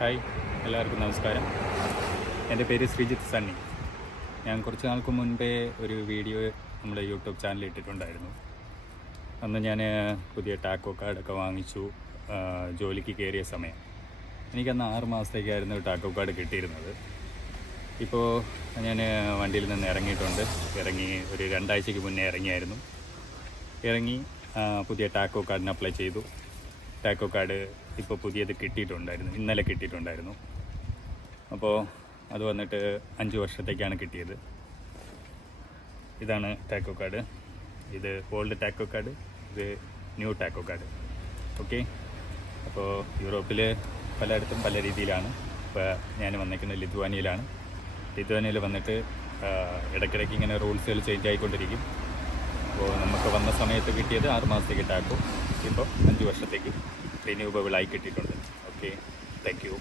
Hi, എല്ലാവർക്കും നമസ്കാരം. എൻ്റെ പേര് ശ്രീജിത്ത് സണ്ണി. ഞാൻ കുറച്ച് നാൾക്ക് മുൻപേ ഒരു വീഡിയോ നമ്മുടെ യൂട്യൂബ് ചാനലിൽ ഇട്ടിട്ടുണ്ടായിരുന്നു. അന്ന് ഞാൻ പുതിയ ടാക്കോ കാർഡൊക്കെ വാങ്ങിച്ചു ജോലിക്ക് കയറിയ സമയം. എനിക്കന്ന് 6 മാസത്തേക്കായിരുന്നു ടാക്കോ കാർഡ് കിട്ടിയിരുന്നത്. ഇപ്പോൾ ഞാൻ വണ്ടിയിൽ നിന്ന് ഇറങ്ങിയിട്ടുണ്ട്. ഇറങ്ങി ഒരു 2 ആഴ്ചയ്ക്ക് മുന്നേ ഇറങ്ങി പുതിയ ടാക്കോ കാർഡിന് അപ്ലൈ ചെയ്തു. ടാക്കോ കാർഡ് ഇപ്പോൾ പുതിയത് ഇന്നലെ കിട്ടിയിട്ടുണ്ടായിരുന്നു. അപ്പോൾ അത് വന്നിട്ട് 5 വർഷത്തേക്കാണ് കിട്ടിയത്. ഇതാണ് ടാക്കോ കാർഡ്. ഇത് ഓൾഡ് ടാക്കോ കാർഡ്, ഇത് ന്യൂ ടാക്കോ കാർഡ്. ഓക്കെ. അപ്പോൾ യൂറോപ്പിൽ പലയിടത്തും പല രീതിയിലാണ്. ഇപ്പോൾ ഞാൻ വന്നിരിക്കുന്നത് ലിത്വാനിയയിൽ വന്നിട്ട് ഇടയ്ക്കിടയ്ക്ക് ഇങ്ങനെ റൂൾസുകൾ ചേഞ്ച് ആയിക്കൊണ്ടിരിക്കും. അപ്പോൾ നമുക്ക് വന്ന സമയത്ത് കിട്ടിയത് 6 മാസത്തേക്ക് ടാക്കോ, ഇപ്പോൾ 5 വർഷത്തേക്ക് റിന്യൂവബിളായി കിട്ടിയിട്ടുണ്ട്. Okay, thank you.